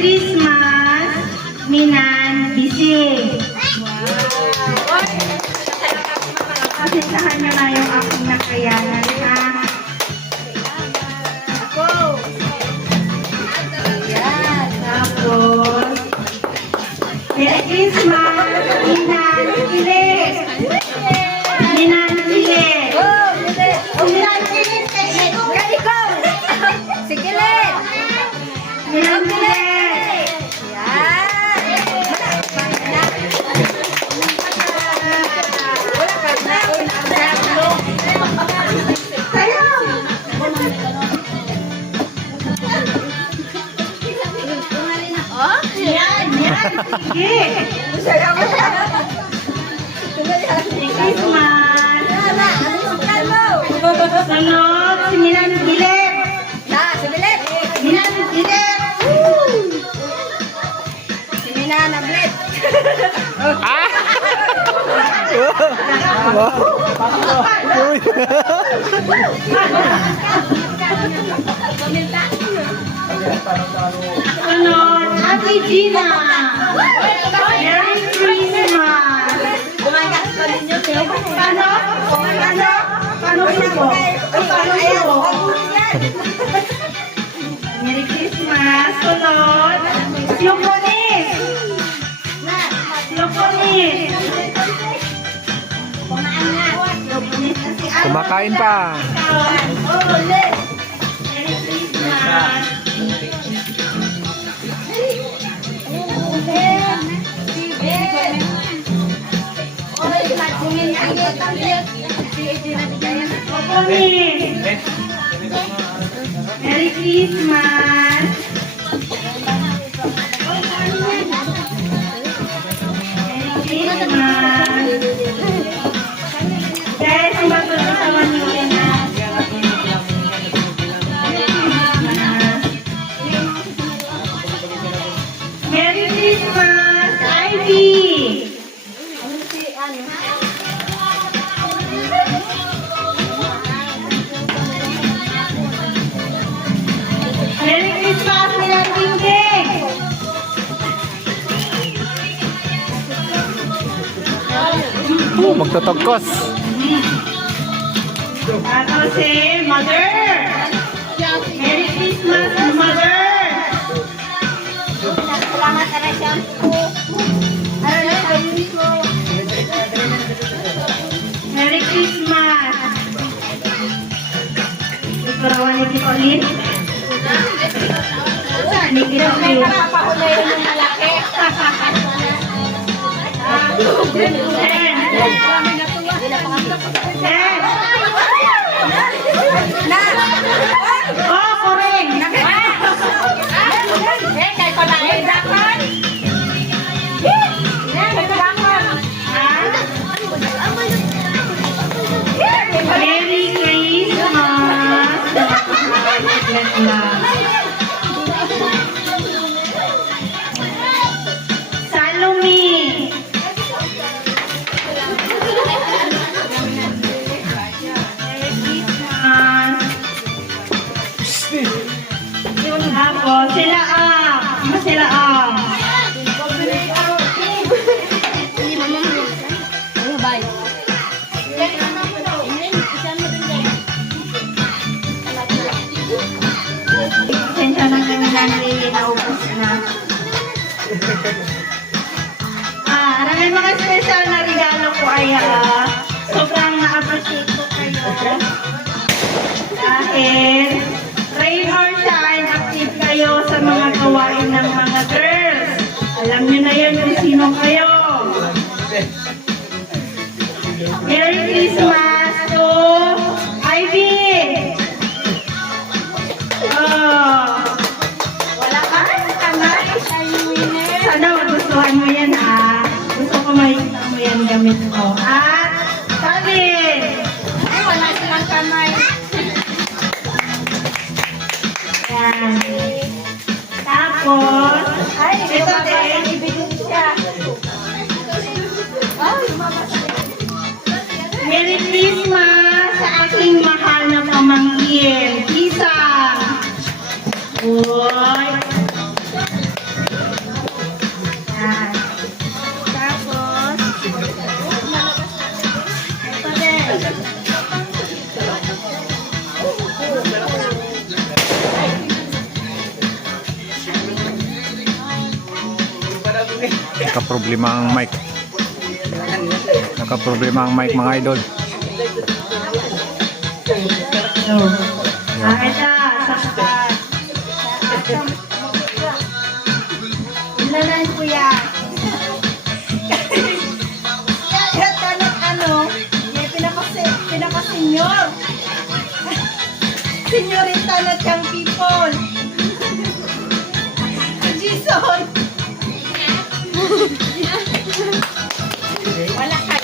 Christmas, Minan Bising. Pasensyahan nyo na yung aking nakayanan, ha? Tapos, Merry Christmas, Minan Bising. Minan Bising. Minan Bising. Sige, Len! Minan Bising. Sige. Christmas. Sunod, si Minan Bilet. Si Bilet! Minan Bilet. Si Mina na Bilet! Sunod, Ate Gina. Merry Christmas. Paano? Paano po? Paano po? Merry Christmas. Sunod, Loconis. Loconis. Kumakain pa. Merry Christmas. Loconis. Merry Christmas. Merry Christmas. Guys, ang matutusawan nyo yan na. Merry Christmas, Ivy! Merry Christmas, Milan Tingking! Magtatagkos. Tapos si Mother! Merry Christmas, Mother! Salamat ka na siya. Merry Christmas! Ito rawan ni Ticolin. Ni Ticolin. Paulayin yung malaki. Oh, correct! Kaya ko na eh, dapat. Merry Christmas! Let love. Salome! Merry Christmas! Tapos, sila sila Bye. Sensya na kami nanili na ubos na. Marami mga special na regalo ko ay sobrang na-appreciate ko kayo. Dahil rain or shine, active kayo sa mga gawain ng mga girls. Alam niyo na yan kung sino kayo. Merry Christmas to Ivy! Wala ka? Kamay? Sana magustuhan mo yan Gusto ko makikita mo yan gamit mo. At sabi! Ay, wala silang kamay. Yan. Tapos, ito din. Ibigin siya. Ay, Merry Christmas sa aking mahal na pamangkin, Kisang. Uy. Nakaproblema ang mic. Nakaproblema ang mic mga idol. So, ito, saktan. Ilanan ko yan. Yan, tanong ano, may pinaka-senyor. Senyorita na kang people. Jason. Wala ka.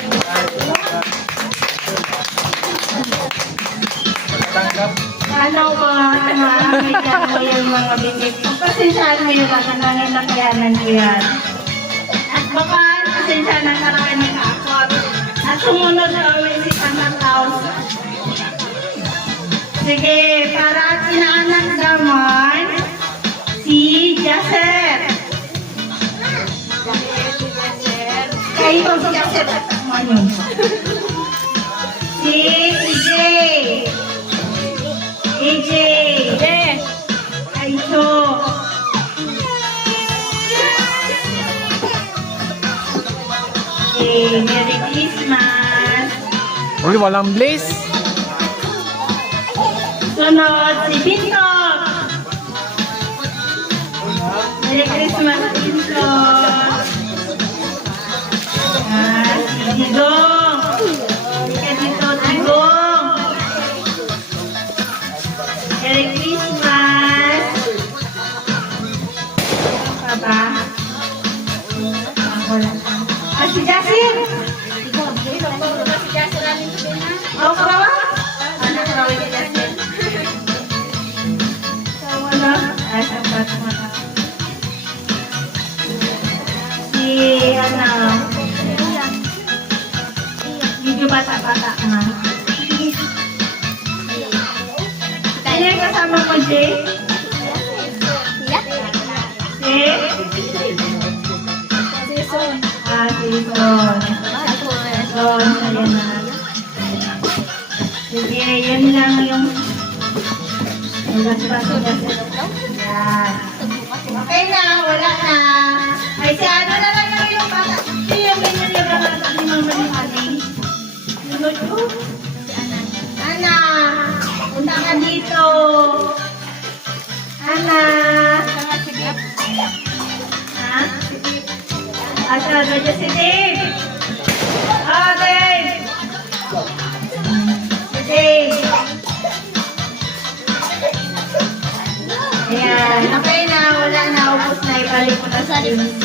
Ano ba, maramigyan mo yung mga binig ko? Pasensyahan mo yung mga nangilakayanan ko yan. At baka, pasensyahan ka rin ng ako. At sumunod na ulit si Santa Claus. Sige, para at sinaanak naman, si Jasser. Kayo si Jasser. Ano? Si EJ. EJ. Aisho. Okay, Merry Christmas. Uy, walang bliss. Sunod, si Pintok. Merry Christmas, Pintok. Si Digong. Ika dito, Digong. Merry Christmas. Ano pa ba? Wala. Si Jasin. Oh, karawa? Ano karawa ni Jasin? Wala. Sapat mo na. Si, ano, medyo bata-bata na. Ano yung kasama mo, Jay? Jay? Jason. Season. Season, sa'yo na. Sige, yun lang yung yan. Okay na, wala na. Ay, si ano na lang yung bata. Hindi yung ganyan yung bata ni Mama ni Honey. Sunod ko. Ana, punta ka dito. Ana. Ha? Asa, medyo si Dave. Oh, Dave. Si Dave. Ayan, okay na, wala na, ubos na, ibalik ko na sa MC.